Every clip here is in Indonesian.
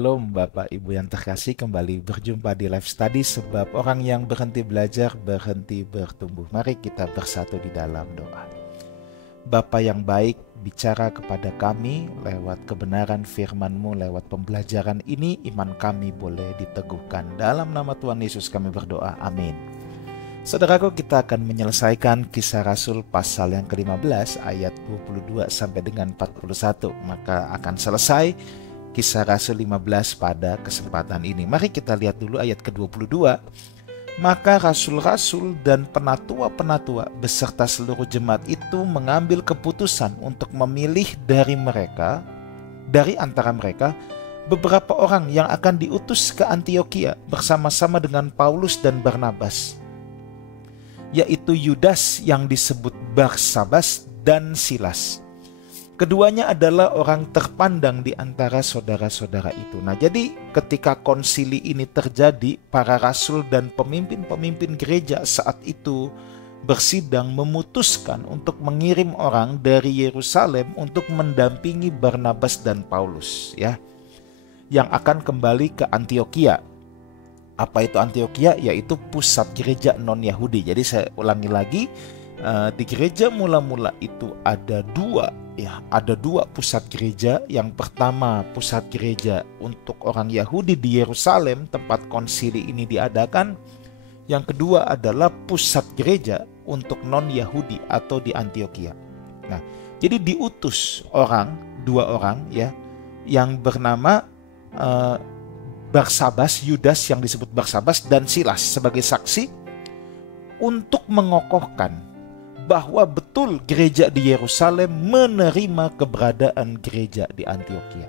Shalom Bapak Ibu yang terkasih, kembali berjumpa di Life Study, sebab orang yang berhenti belajar berhenti bertumbuh. Mari kita bersatu di dalam doa. Bapa yang baik, bicara kepada kami lewat kebenaran firman-Mu, lewat pembelajaran ini iman kami boleh diteguhkan. Dalam nama Tuhan Yesus kami berdoa, amin. Saudaraku, kita akan menyelesaikan Kisah Rasul pasal yang ke-15 ayat 22 sampai dengan 41. Maka akan selesai Kisah Rasul 15 pada kesempatan ini. Mari kita lihat dulu ayat ke-22. Maka rasul-rasul dan penatua-penatua beserta seluruh jemaat itu mengambil keputusan untuk memilih dari antara mereka, beberapa orang yang akan diutus ke Antiokhia bersama-sama dengan Paulus dan Barnabas, yaitu Yudas yang disebut Barsabas dan Silas. Keduanya adalah orang terpandang di antara saudara-saudara itu. Nah, jadi ketika konsili ini terjadi, para rasul dan pemimpin-pemimpin gereja saat itu bersidang memutuskan untuk mengirim orang dari Yerusalem untuk mendampingi Barnabas dan Paulus, ya, yang akan kembali ke Antiokhia. Apa itu Antiokhia? Yaitu pusat gereja non-Yahudi. Jadi saya ulangi lagi, di gereja mula-mula itu ada dua pusat gereja. Yang pertama pusat gereja untuk orang Yahudi di Yerusalem, tempat konsili ini diadakan. Yang kedua adalah pusat gereja untuk non-Yahudi atau di Antiokhia. Nah, jadi diutus dua orang ya, yang bernama Barsabas, Yudas yang disebut Barsabas, dan Silas sebagai saksi untuk mengokohkan bahwa betul gereja di Yerusalem menerima keberadaan gereja di Antiokhia.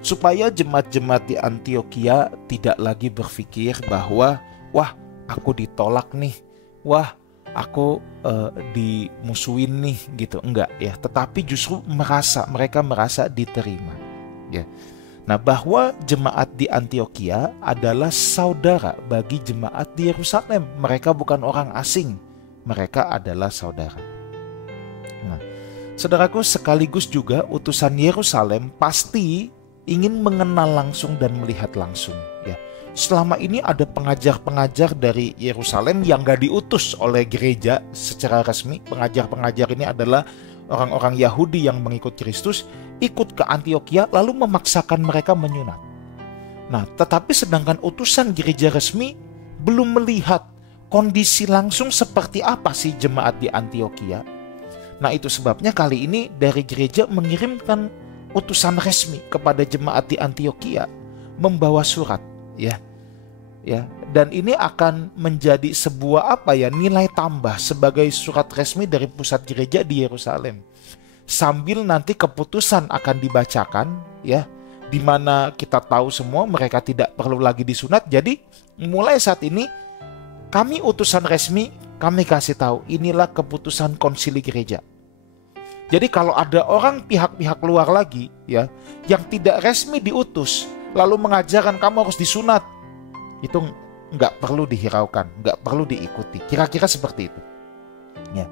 Supaya jemaat-jemaat di Antiokhia tidak lagi berpikir bahwa wah, aku ditolak nih, wah, aku dimusuhin nih gitu. Enggak ya, tetapi justru mereka merasa diterima ya. Nah, bahwa jemaat di Antiokhia adalah saudara bagi jemaat di Yerusalem. Mereka bukan orang asing, mereka adalah saudara. Nah, saudaraku, sekaligus juga utusan Yerusalem pasti ingin mengenal langsung dan melihat langsung. Ya, selama ini ada pengajar-pengajar dari Yerusalem yang gak diutus oleh gereja secara resmi. Pengajar-pengajar ini adalah orang-orang Yahudi yang mengikut Kristus, ikut ke Antiokhia lalu memaksakan mereka menyunat. Nah, tetapi sedangkan utusan gereja resmi belum melihat kondisi langsung seperti apa sih jemaat di Antiokhia. Nah, itu sebabnya kali ini dari gereja mengirimkan utusan resmi kepada jemaat di Antiokhia membawa surat ya. Dan ini akan menjadi sebuah nilai tambah sebagai surat resmi dari pusat gereja di Yerusalem. Sambil nanti keputusan akan dibacakan ya, di mana kita tahu semua mereka tidak perlu lagi disunat. Jadi mulai saat ini kami utusan resmi, kami kasih tahu inilah keputusan konsili gereja. Jadi kalau ada orang pihak-pihak luar lagi ya yang tidak resmi diutus lalu mengajarkan kamu harus disunat, itu nggak perlu dihiraukan, nggak perlu diikuti. Kira-kira seperti itu ya.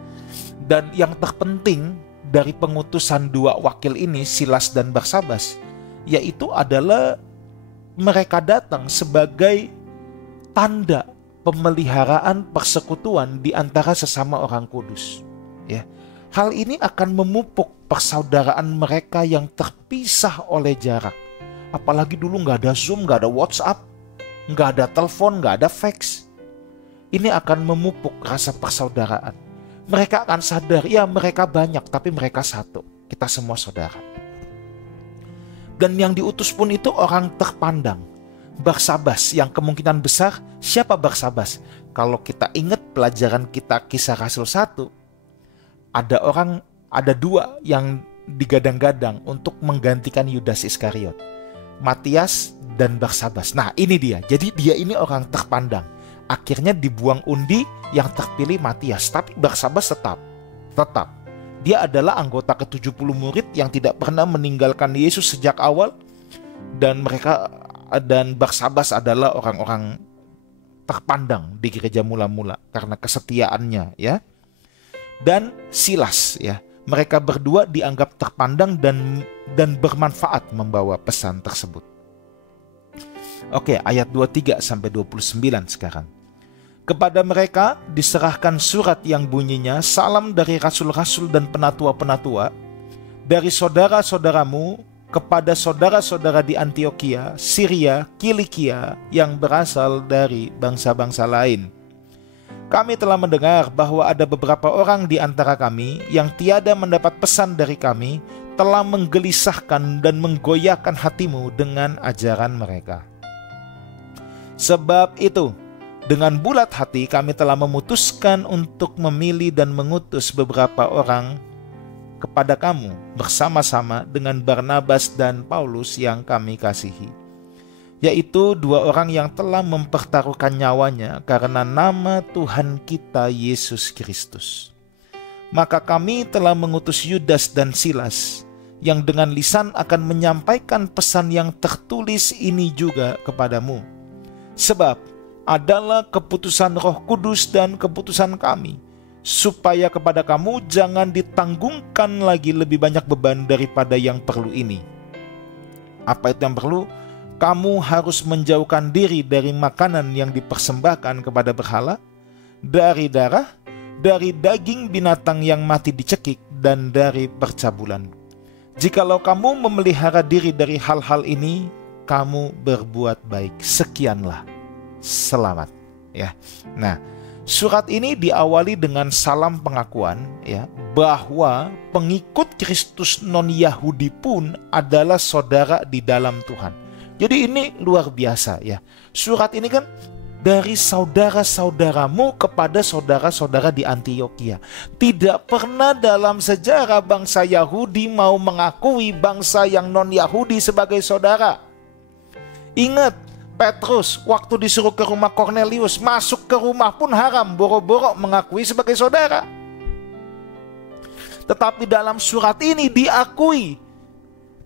Dan yang terpenting dari pengutusan dua wakil ini, Silas dan Barsabas, yaitu adalah mereka datang sebagai tanda pemeliharaan persekutuan di antara sesama orang kudus ya. Hal ini akan memupuk persaudaraan mereka yang terpisah oleh jarak. Apalagi dulu nggak ada Zoom, nggak ada WhatsApp, nggak ada telepon, nggak ada fax. Ini akan memupuk rasa persaudaraan. Mereka akan sadar, ya mereka banyak tapi mereka satu. Kita semua saudara. Dan yang diutus pun itu orang terpandang. Barsabas, yang kemungkinan besar, siapa Barsabas? Kalau kita ingat pelajaran kita Kisah Rasul 1, ada dua yang digadang-gadang untuk menggantikan Yudas Iskariot. Matias dan Barsabas. Nah, ini dia. Jadi dia ini orang terpandang. Akhirnya dibuang undi, yang terpilih Matias, tapi Barsabas tetap. Dia adalah anggota ke-70 murid yang tidak pernah meninggalkan Yesus sejak awal, dan Barsabas adalah orang-orang terpandang di gereja mula-mula karena kesetiaannya ya. Dan Silas ya, Mereka berdua dianggap terpandang dan bermanfaat membawa pesan tersebut. Oke, ayat 23 sampai 29 sekarang. Kepada mereka diserahkan surat yang bunyinya, salam dari rasul-rasul dan penatua-penatua, dari saudara-saudaramu kepada saudara-saudara di Antioquia, Syria, Kilikia yang berasal dari bangsa-bangsa lain. Kami telah mendengar bahwa ada beberapa orang di antara kami yang tiada mendapat pesan dari kami, telah menggelisahkan dan menggoyahkan hatimu dengan ajaran mereka. Sebab itu, dengan bulat hati kami telah memutuskan untuk memilih dan mengutus beberapa orang kepada kamu bersama-sama dengan Barnabas dan Paulus yang kami kasihi, yaitu dua orang yang telah mempertaruhkan nyawanya karena nama Tuhan kita Yesus Kristus. Maka kami telah mengutus Yudas dan Silas, yang dengan lisan akan menyampaikan pesan yang tertulis ini juga kepadamu. Sebab adalah keputusan Roh Kudus dan keputusan kami, supaya kepada kamu jangan ditanggungkan lagi lebih banyak beban daripada yang perlu ini. Apa itu yang perlu? Kamu harus menjauhkan diri dari makanan yang dipersembahkan kepada berhala, dari darah, dari daging binatang yang mati dicekik, dan dari percabulan. Jikalau kamu memelihara diri dari hal-hal ini, kamu berbuat baik. Sekianlah. Selamat. Ya. Nah, surat ini diawali dengan salam pengakuan, ya, bahwa pengikut Kristus non-Yahudi pun adalah saudara di dalam Tuhan. Jadi ini luar biasa, ya. Surat ini kan dari saudara-saudaramu kepada saudara-saudara di Antioquia. Tidak pernah dalam sejarah bangsa Yahudi mau mengakui bangsa yang non-Yahudi sebagai saudara. Ingat, Petrus waktu disuruh ke rumah Kornelius, masuk ke rumah pun haram, boro-boro mengakui sebagai saudara. Tetapi dalam surat ini diakui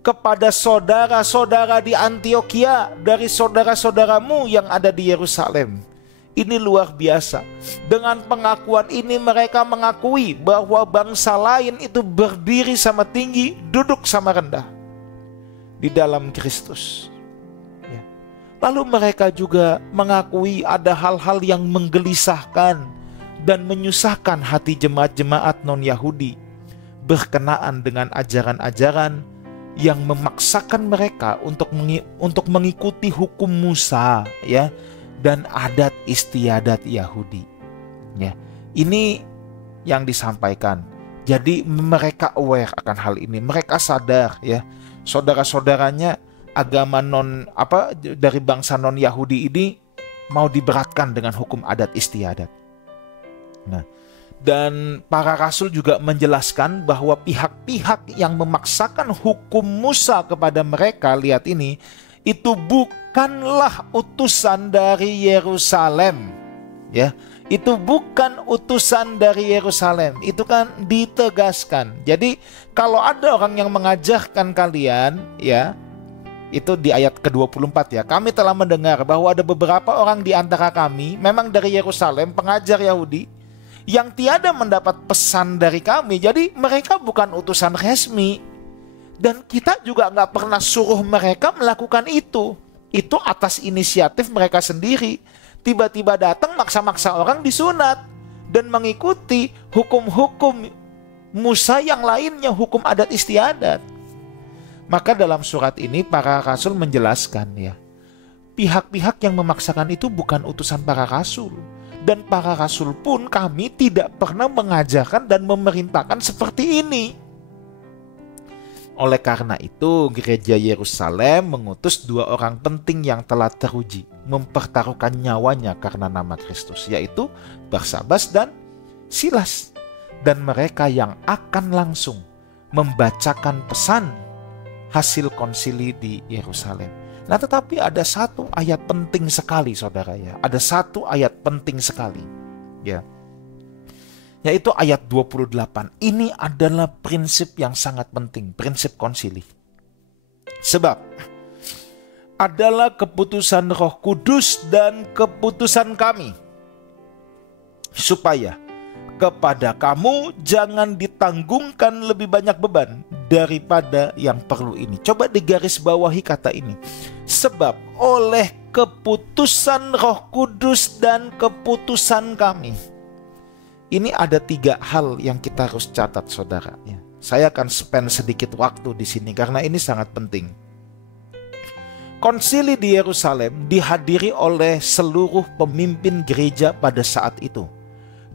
kepada saudara-saudara di Antioquia dari saudara-saudaramu yang ada di Yerusalem. Ini luar biasa. Dengan pengakuan ini mereka mengakui bahwa bangsa lain itu berdiri sama tinggi, duduk sama rendah di dalam Kristus. Lalu mereka juga mengakui ada hal-hal yang menggelisahkan dan menyusahkan hati jemaat-jemaat non-Yahudi berkenaan dengan ajaran-ajaran yang memaksakan mereka untuk mengikuti hukum Musa, ya, dan adat istiadat Yahudi. Ya, ini yang disampaikan. Jadi mereka aware akan hal ini. Mereka sadar, ya, saudara-saudaranya agama dari bangsa non Yahudi ini mau diberatkan dengan hukum adat istiadat. Nah, dan para rasul juga menjelaskan bahwa pihak-pihak yang memaksakan hukum Musa kepada mereka, lihat ini, itu bukanlah utusan dari Yerusalem, ya. Itu bukan utusan dari Yerusalem. Itu kan ditegaskan. Jadi kalau ada orang yang mengajarkan kalian, ya, itu di ayat ke-24, ya. Kami telah mendengar bahwa ada beberapa orang di antara kami, memang dari Yerusalem, pengajar Yahudi, yang tiada mendapat pesan dari kami. Jadi mereka bukan utusan resmi. Dan kita juga gak pernah suruh mereka melakukan itu. Itu atas inisiatif mereka sendiri. Tiba-tiba datang maksa-maksa orang disunat dan mengikuti hukum-hukum Musa yang lainnya, hukum adat istiadat. Maka dalam surat ini para rasul menjelaskan, ya, pihak-pihak yang memaksakan itu bukan utusan para rasul. Dan para rasul pun kami tidak pernah mengajarkan dan memerintahkan seperti ini. Oleh karena itu, gereja Yerusalem mengutus dua orang penting yang telah teruji, mempertaruhkan nyawanya karena nama Kristus, yaitu Barnabas dan Silas. Dan mereka yang akan langsung membacakan pesan hasil konsili di Yerusalem. Nah, tetapi ada satu ayat penting sekali, saudara, ya. Ada satu ayat penting sekali, ya. Yaitu ayat 28. Ini adalah prinsip yang sangat penting, prinsip konsili. Sebab adalah keputusan Roh Kudus dan keputusan kami, supaya kepada kamu jangan ditanggungkan lebih banyak beban daripada yang perlu ini. Coba digarisbawahi kata ini. Sebab oleh keputusan Roh Kudus dan keputusan kami. Ini ada 3 hal yang kita harus catat, saudara. Saya akan spend sedikit waktu di sini karena ini sangat penting. Konsili di Yerusalem dihadiri oleh seluruh pemimpin gereja pada saat itu,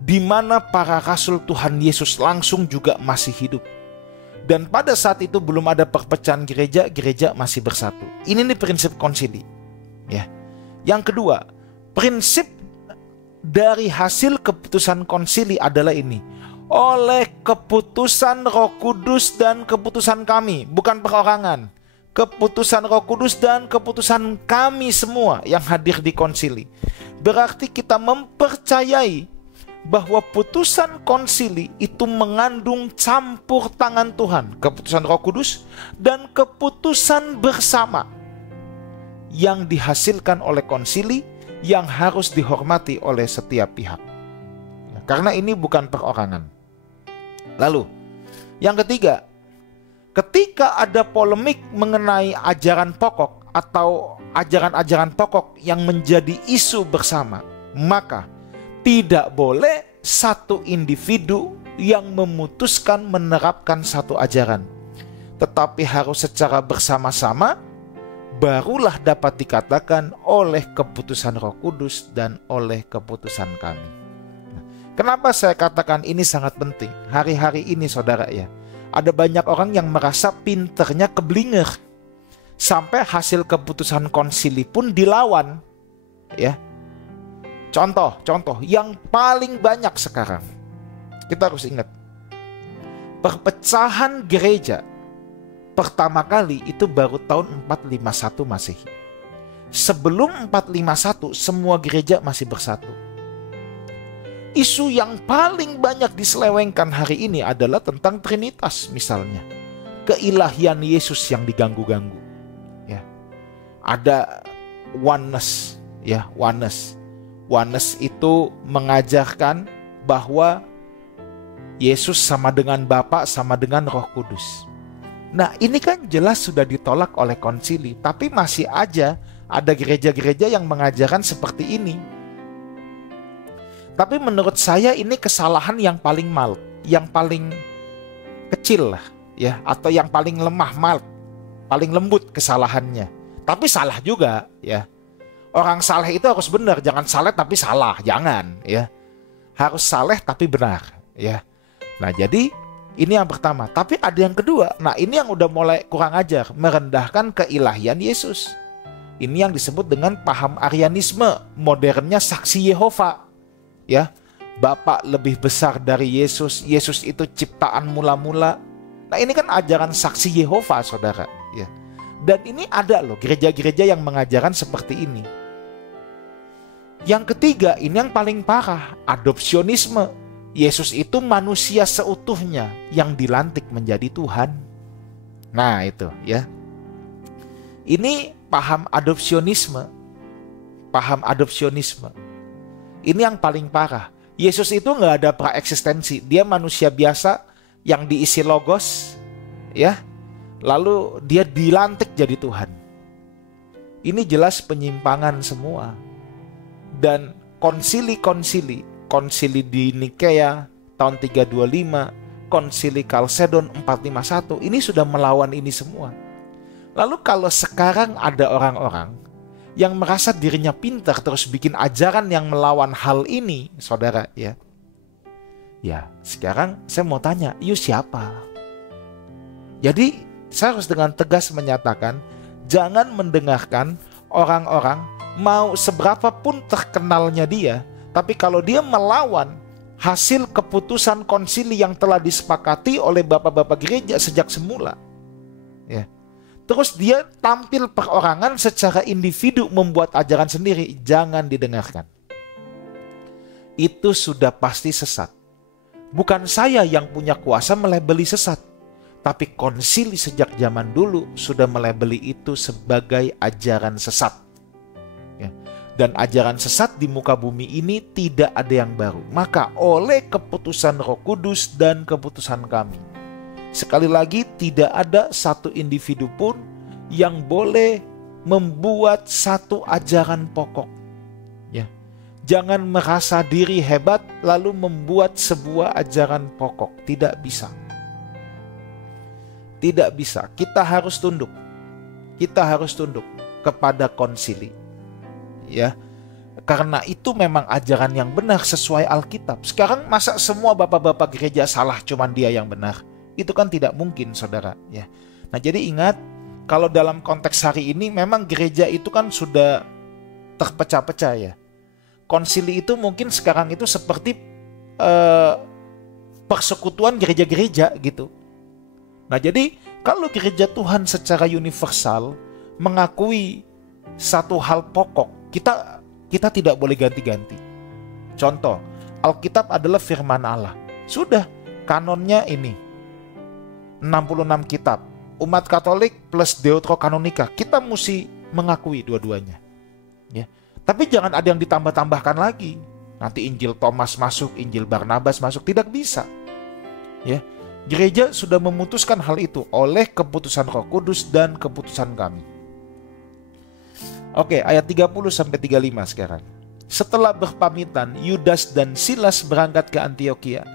di mana para rasul Tuhan Yesus langsung juga masih hidup. Dan pada saat itu belum ada perpecahan gereja, gereja masih bersatu. Ini nih prinsip konsili. Ya. Yang kedua, prinsip dari hasil keputusan konsili adalah ini. Oleh keputusan Roh Kudus dan keputusan kami, bukan perorangan. Keputusan Roh Kudus dan keputusan kami semua yang hadir di konsili. Berarti kita mempercayai bahwa putusan konsili itu mengandung campur tangan Tuhan, keputusan Roh Kudus dan keputusan bersama yang dihasilkan oleh konsili yang harus dihormati oleh setiap pihak. Karena ini bukan perorangan. Lalu, yang ketiga, ketika ada polemik mengenai ajaran pokok atau ajaran-ajaran pokok yang menjadi isu bersama, maka tidak boleh satu individu yang memutuskan menerapkan satu ajaran, tetapi harus secara bersama-sama, barulah dapat dikatakan oleh keputusan Roh Kudus dan oleh keputusan kami. Kenapa saya katakan ini sangat penting? Hari-hari ini, saudara, ya, ada banyak orang yang merasa pinternya keblinger, sampai hasil keputusan konsili pun dilawan, ya. Contoh yang paling banyak sekarang, kita harus ingat, perpecahan gereja pertama kali itu baru tahun 451 Masehi. Sebelum 451 semua gereja masih bersatu. Isu yang paling banyak diselewengkan hari ini adalah tentang Trinitas misalnya. Keilahian Yesus yang diganggu-ganggu. Ya. Ada oneness, ya, oneness. Oneness itu mengajarkan bahwa Yesus sama dengan Bapa, sama dengan Roh Kudus. Nah, ini kan jelas sudah ditolak oleh konsili, tapi masih aja ada gereja-gereja yang mengajarkan seperti ini. Tapi menurut saya ini kesalahan yang paling mild, yang paling kecil lah, ya, atau yang paling lemah, mild, paling lembut kesalahannya. Tapi salah juga, ya. Orang saleh itu harus benar, jangan saleh tapi salah, jangan, ya. Harus saleh tapi benar, ya. Nah, jadi ini yang pertama. Tapi ada yang kedua. Nah, ini yang udah mulai kurang ajar, merendahkan keilahian Yesus. Ini yang disebut dengan paham Arianisme, modernnya saksi Yehova. Ya, Bapa lebih besar dari Yesus. Yesus itu ciptaan mula-mula. Nah, ini kan ajaran saksi Yehova, saudara. Ya. Dan ini ada loh gereja-gereja yang mengajarkan seperti ini. Yang ketiga, ini yang paling parah, adopsionisme. Yesus itu manusia seutuhnya yang dilantik menjadi Tuhan. Nah, itu ya. Ini paham adopsionisme. Paham adopsionisme. Ini yang paling parah. Yesus itu nggak ada praeksistensi. Dia manusia biasa yang diisi logos, ya. Lalu dia dilantik jadi Tuhan. Ini jelas penyimpangan semua. Dan konsili di Nikea tahun 325, konsili Kalsedon 451, ini sudah melawan ini semua. Lalu kalau sekarang ada orang-orang yang merasa dirinya pintar terus bikin ajaran yang melawan hal ini, saudara, ya. Ya, sekarang saya mau tanya, you siapa? Jadi, saya harus dengan tegas menyatakan, jangan mendengarkan orang-orang mau seberapa pun terkenalnya dia, tapi kalau dia melawan hasil keputusan konsili yang telah disepakati oleh bapak-bapak gereja sejak semula, ya, terus dia tampil perorangan secara individu membuat ajaran sendiri, jangan didengarkan. Itu sudah pasti sesat. Bukan saya yang punya kuasa melabeli sesat, tapi konsili sejak zaman dulu sudah melabeli itu sebagai ajaran sesat. Ya. Dan ajaran sesat di muka bumi ini tidak ada yang baru. Maka oleh keputusan Roh Kudus dan keputusan kami, sekali lagi tidak ada satu individu pun yang boleh membuat satu ajaran pokok. Ya. Jangan merasa diri hebat lalu membuat sebuah ajaran pokok. Tidak bisa. Tidak bisa. Kita harus tunduk. Kita harus tunduk kepada konsili. Ya, karena itu memang ajaran yang benar sesuai Alkitab. Sekarang masa semua bapak-bapak gereja salah, cuman dia yang benar? Itu kan tidak mungkin, saudara. Ya. Nah, jadi ingat, kalau dalam konteks hari ini memang gereja itu kan sudah terpecah-pecah ya. Konsili itu mungkin sekarang itu seperti persekutuan gereja-gereja gitu. Nah, jadi kalau gereja Tuhan secara universal mengakui satu hal pokok, kita tidak boleh ganti-ganti. Contoh, Alkitab adalah firman Allah. Sudah, kanonnya ini 66 kitab. Umat Katolik plus Deuterokanonika, kita mesti mengakui dua-duanya. Ya. Tapi jangan ada yang ditambah-tambahkan lagi. Nanti Injil Thomas masuk, Injil Barnabas masuk, tidak bisa. Ya. Gereja sudah memutuskan hal itu oleh keputusan Roh Kudus dan keputusan kami. Oke, ayat 30-35 sekarang. Setelah berpamitan, Yudas dan Silas berangkat ke Antiokhia.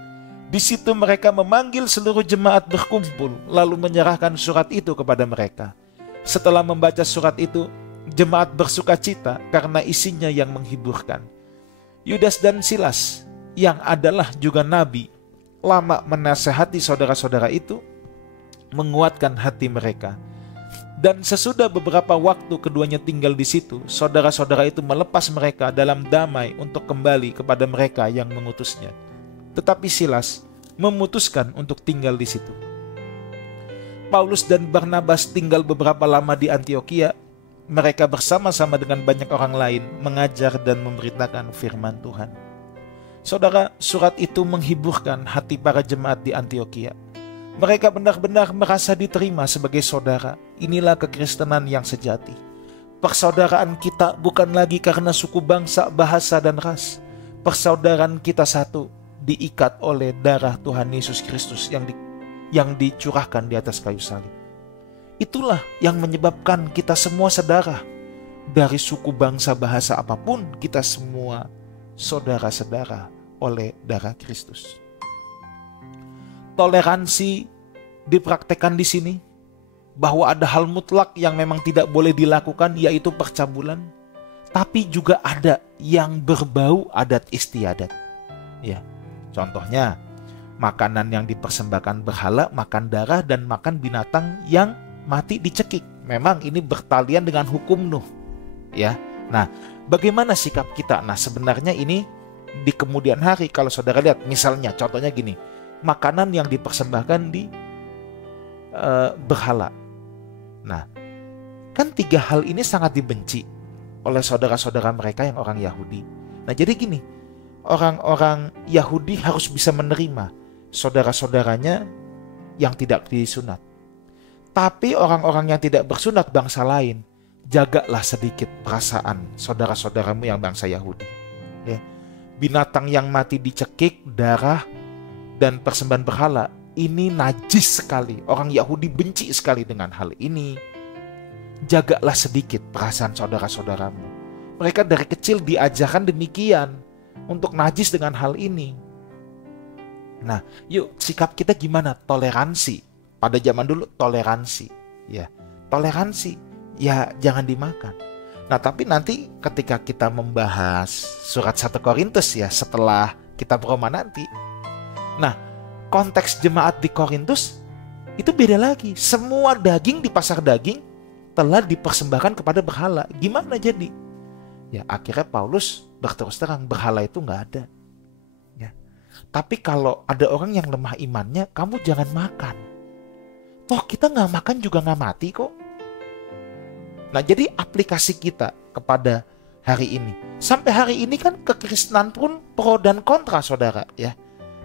Di situ mereka memanggil seluruh jemaat berkumpul, lalu menyerahkan surat itu kepada mereka. Setelah membaca surat itu, jemaat bersukacita karena isinya yang menghiburkan. Yudas dan Silas, yang adalah juga nabi, lama menasehati saudara-saudara itu, menguatkan hati mereka. Dan sesudah beberapa waktu keduanya tinggal di situ, saudara-saudara itu melepas mereka dalam damai untuk kembali kepada mereka yang mengutusnya. Tetapi Silas memutuskan untuk tinggal di situ. Paulus dan Barnabas tinggal beberapa lama di Antiokhia. Mereka bersama-sama dengan banyak orang lain mengajar dan memberitakan firman Tuhan. Saudara, surat itu menghiburkan hati para jemaat di Antiokhia. Mereka benar-benar merasa diterima sebagai saudara. Inilah kekristenan yang sejati. Persaudaraan kita bukan lagi karena suku, bangsa, bahasa, dan ras. Persaudaraan kita satu, diikat oleh darah Tuhan Yesus Kristus yang dicurahkan di atas kayu salib. Itulah yang menyebabkan kita semua saudara. Dari suku, bangsa, bahasa apapun, kita semua saudara-saudara oleh darah Kristus. Toleransi dipraktekkan di sini, bahwa ada hal mutlak yang memang tidak boleh dilakukan, yaitu percabulan. Tapi juga ada yang berbau adat istiadat. Ya, contohnya makanan yang dipersembahkan berhala, makan darah, dan makan binatang yang mati dicekik. Memang ini bertalian dengan hukum Nuh. Ya, nah bagaimana sikap kita? Nah sebenarnya ini di kemudian hari, kalau saudara lihat, misalnya contohnya gini, makanan yang dipersembahkan di berhala. Nah, kan tiga hal ini sangat dibenci oleh saudara-saudara mereka yang orang Yahudi. Nah, jadi gini, orang-orang Yahudi harus bisa menerima saudara-saudaranya yang tidak disunat. Tapi orang-orang yang tidak bersunat bangsa lain, jagalah sedikit perasaan saudara-saudaramu yang bangsa Yahudi. Ya. Binatang yang mati dicekik, darah, dan persembahan berhala, ini najis sekali. Orang Yahudi benci sekali dengan hal ini. Jagalah sedikit perasaan saudara-saudaramu. Mereka dari kecil diajarkan demikian, untuk najis dengan hal ini. Nah, yuk sikap kita gimana? Toleransi. Pada zaman dulu toleransi. Ya, toleransi. Ya, jangan dimakan. Nah, tapi nanti ketika kita membahas surat 1 Korintus ya, setelah kitab Roma nanti. Nah, konteks jemaat di Korintus itu beda lagi. Semua daging di pasar daging telah dipersembahkan kepada berhala. Gimana jadi? Ya, akhirnya Paulus berterus terang, berhala itu nggak ada. Ya. Tapi kalau ada orang yang lemah imannya, kamu jangan makan. Toh kita nggak makan juga nggak mati kok. Nah, jadi aplikasi kita kepada hari ini. Sampai hari ini kan kekristenan pun pro dan kontra, saudara, ya.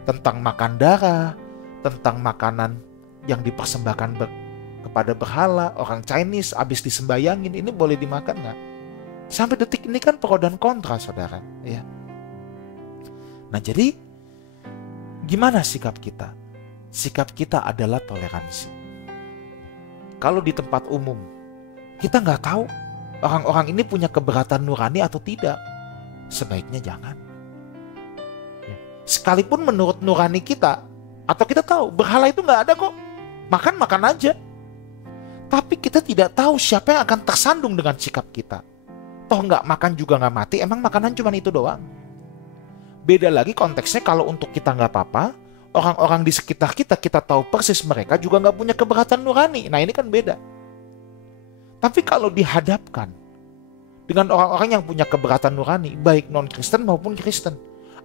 Tentang makan darah, tentang makanan yang dipersembahkan kepada berhala. Orang Chinese habis disembayangin, ini boleh dimakan nggak? Sampai detik ini kan pro dan kontra, saudara, ya. Nah, jadi gimana sikap kita? Sikap kita adalah toleransi. Kalau di tempat umum kita nggak tahu orang-orang ini punya keberatan nurani atau tidak, sebaiknya jangan. Sekalipun menurut nurani kita, atau kita tahu berhala itu nggak ada kok, makan aja. Tapi kita tidak tahu siapa yang akan tersandung dengan sikap kita. Toh nggak makan juga nggak mati, emang makanan cuma itu doang. Beda lagi konteksnya kalau untuk kita nggak apa-apa, orang-orang di sekitar kita tahu persis mereka juga nggak punya keberatan nurani. Nah, ini kan beda. Tapi kalau dihadapkan dengan orang-orang yang punya keberatan nurani, baik non-Kristen maupun Kristen,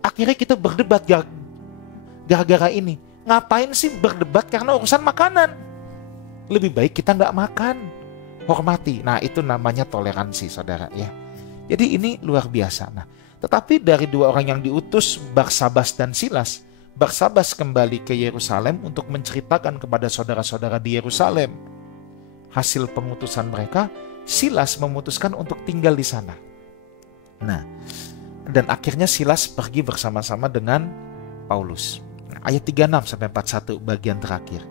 akhirnya kita berdebat gara-gara ini. Ngapain sih berdebat karena urusan makanan? Lebih baik kita nggak makan, hormati. Nah, itu namanya toleransi, saudara, ya. Jadi ini luar biasa. Nah, tetapi dari dua orang yang diutus, Barsabas dan Silas, Barsabas kembali ke Yerusalem untuk menceritakan kepada saudara-saudara di Yerusalem hasil pengutusan mereka. Silas memutuskan untuk tinggal di sana. Nah, dan akhirnya Silas pergi bersama-sama dengan Paulus. Ayat 36-41 bagian terakhir.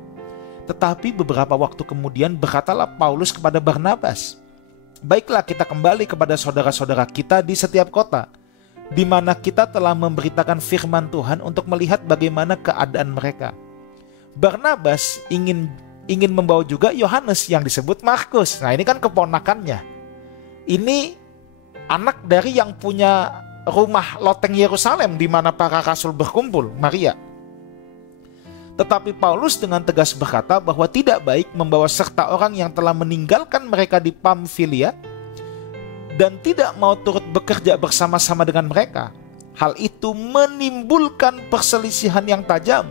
Tetapi beberapa waktu kemudian berkatalah Paulus kepada Barnabas, "Baiklah, kita kembali kepada saudara-saudara kita di setiap kota, di mana kita telah memberitakan firman Tuhan untuk melihat bagaimana keadaan mereka." Barnabas ingin membawa juga Yohanes yang disebut Markus. Nah, ini kan keponakannya. Ini anak dari yang punya rumah loteng Yerusalem di mana para rasul berkumpul, Maria. Tetapi Paulus dengan tegas berkata bahwa tidak baik membawa serta orang yang telah meninggalkan mereka di Pamfilia dan tidak mau turut bekerja bersama-sama dengan mereka. Hal itu menimbulkan perselisihan yang tajam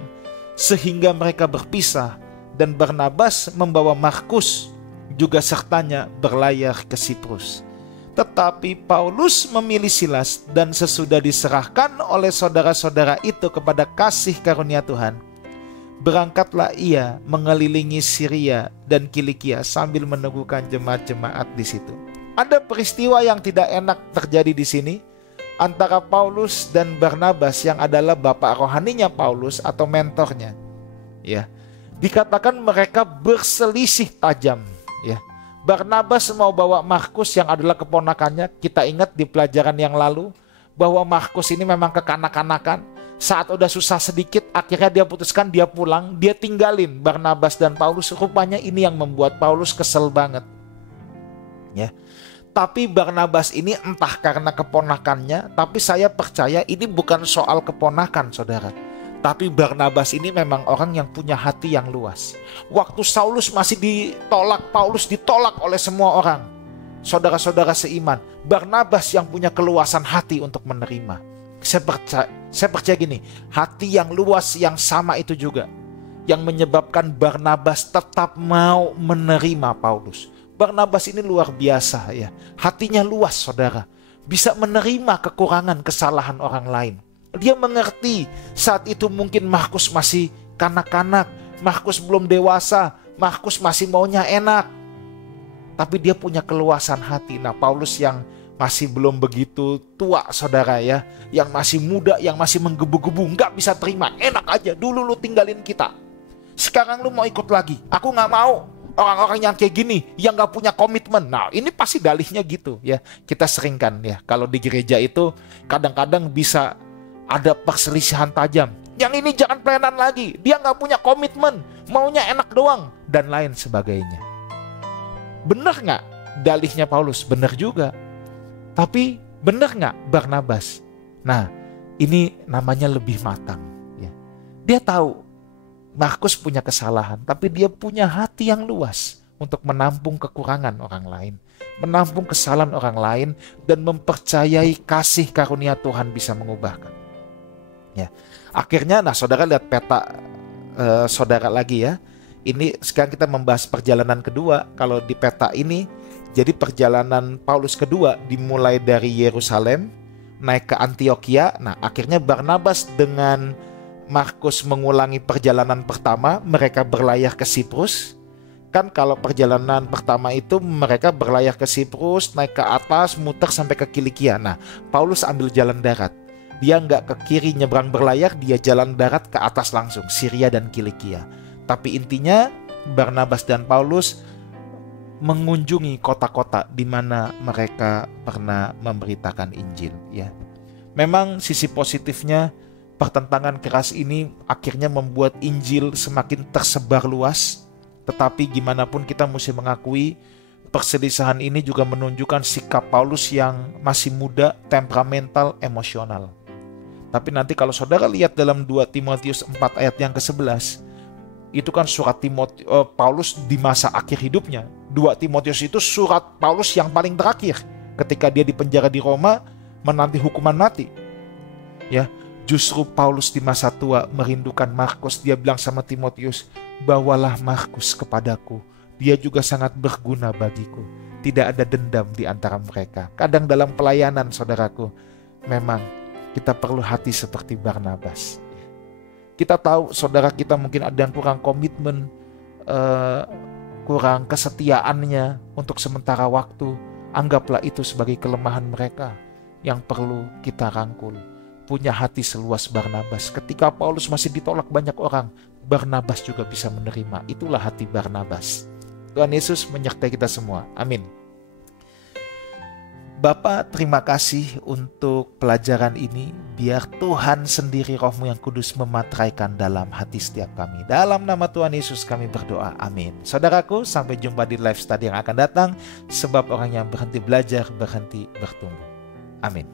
sehingga mereka berpisah, dan Barnabas membawa Markus juga sertanya berlayar ke Siprus. Tetapi Paulus memilih Silas, dan sesudah diserahkan oleh saudara-saudara itu kepada kasih karunia Tuhan, berangkatlah ia mengelilingi Syria dan Kilikia sambil meneguhkan jemaat-jemaat di situ. Ada peristiwa yang tidak enak terjadi di sini antara Paulus dan Barnabas yang adalah bapak rohaninya Paulus atau mentornya. Ya, dikatakan mereka berselisih tajam. Ya, Barnabas mau bawa Markus yang adalah keponakannya. Kita ingat di pelajaran yang lalu bahwa Markus ini memang kekanak-kanakan. Saat udah susah sedikit, akhirnya dia putuskan dia pulang, dia tinggalin Barnabas dan Paulus. Rupanya ini yang membuat Paulus kesel banget. Ya. Tapi Barnabas ini entah karena keponakannya, tapi saya percaya ini bukan soal keponakan, saudara. Tapi Barnabas ini memang orang yang punya hati yang luas. Waktu Saulus masih ditolak, Paulus ditolak oleh semua orang, saudara-saudara seiman, Barnabas yang punya keluasan hati untuk menerima. Saya percaya gini, hati yang luas yang sama itu juga yang menyebabkan Barnabas tetap mau menerima Paulus. Barnabas ini luar biasa, ya. Hatinya luas, saudara. Bisa menerima kekurangan, kesalahan orang lain. Dia mengerti saat itu mungkin Markus masih kanak-kanak, Markus belum dewasa, Markus masih maunya enak. Tapi dia punya keluasan hati. Nah, Paulus yang masih belum begitu tua, saudara, ya, yang masih muda, yang masih menggebu-gebu, nggak bisa terima. Enak aja, dulu lu tinggalin kita, sekarang lu mau ikut lagi. Aku nggak mau. Orang-orang yang kayak gini, yang nggak punya komitmen. Nah, ini pasti dalihnya gitu, ya. Kita sering kan, ya, kalau di gereja itu kadang-kadang bisa ada perselisihan tajam. Yang ini jangan pelayanan lagi, dia nggak punya komitmen, maunya enak doang, dan lain sebagainya. Bener nggak dalihnya Paulus? Bener juga. Tapi bener nggak Barnabas? Nah, ini namanya lebih matang. Ya. Dia tahu Markus punya kesalahan, tapi dia punya hati yang luas untuk menampung kekurangan orang lain, menampung kesalahan orang lain, dan mempercayai kasih karunia Tuhan bisa mengubahkan. Ya. Akhirnya, nah, saudara lihat peta saudara lagi, ya. Ini sekarang kita membahas perjalanan kedua. Kalau di peta ini, jadi perjalanan Paulus kedua dimulai dari Yerusalem naik ke Antioquia. Nah, akhirnya Barnabas dengan Markus mengulangi perjalanan pertama, mereka berlayar ke Siprus. Kan kalau perjalanan pertama itu mereka berlayar ke Siprus, naik ke atas, muter sampai ke Kilikia. Nah, Paulus ambil jalan darat. Dia nggak ke kiri nyebrang berlayar, dia jalan darat ke atas langsung, Syria dan Kilikia. Tapi intinya Barnabas dan Paulus mengunjungi kota-kota di mana mereka pernah memberitakan Injil. Ya, memang sisi positifnya pertentangan keras ini akhirnya membuat Injil semakin tersebar luas. Tetapi gimana pun kita mesti mengakui perselisihan ini juga menunjukkan sikap Paulus yang masih muda, temperamental, emosional. Tapi nanti kalau saudara lihat dalam 2 Timotius 4 ayat yang ke-11, itu kan surat Paulus di masa akhir hidupnya. 2 Timotius itu surat Paulus yang paling terakhir ketika dia dipenjara di Roma menanti hukuman mati. Ya, justru Paulus di masa tua merindukan Markus. Dia bilang sama Timotius, bawalah Markus kepadaku. Dia juga sangat berguna bagiku. Tidak ada dendam di antara mereka. Kadang dalam pelayanan, saudaraku, memang kita perlu hati seperti Barnabas. Kita tahu saudara kita mungkin ada yang kurang komitmen, kurang kesetiaannya untuk sementara waktu. Anggaplah itu sebagai kelemahan mereka yang perlu kita rangkul. Punya hati seluas Barnabas. Ketika Paulus masih ditolak banyak orang, Barnabas juga bisa menerima. Itulah hati Barnabas. Tuhan Yesus menyertai kita semua. Amin. Bapa, terima kasih untuk pelajaran ini. Biar Tuhan sendiri, Roh-Mu yang kudus memateraikan dalam hati setiap kami. Dalam nama Tuhan Yesus kami berdoa. Amin. Saudaraku, sampai jumpa di live study yang akan datang. Sebab orang yang berhenti belajar, berhenti bertumbuh. Amin.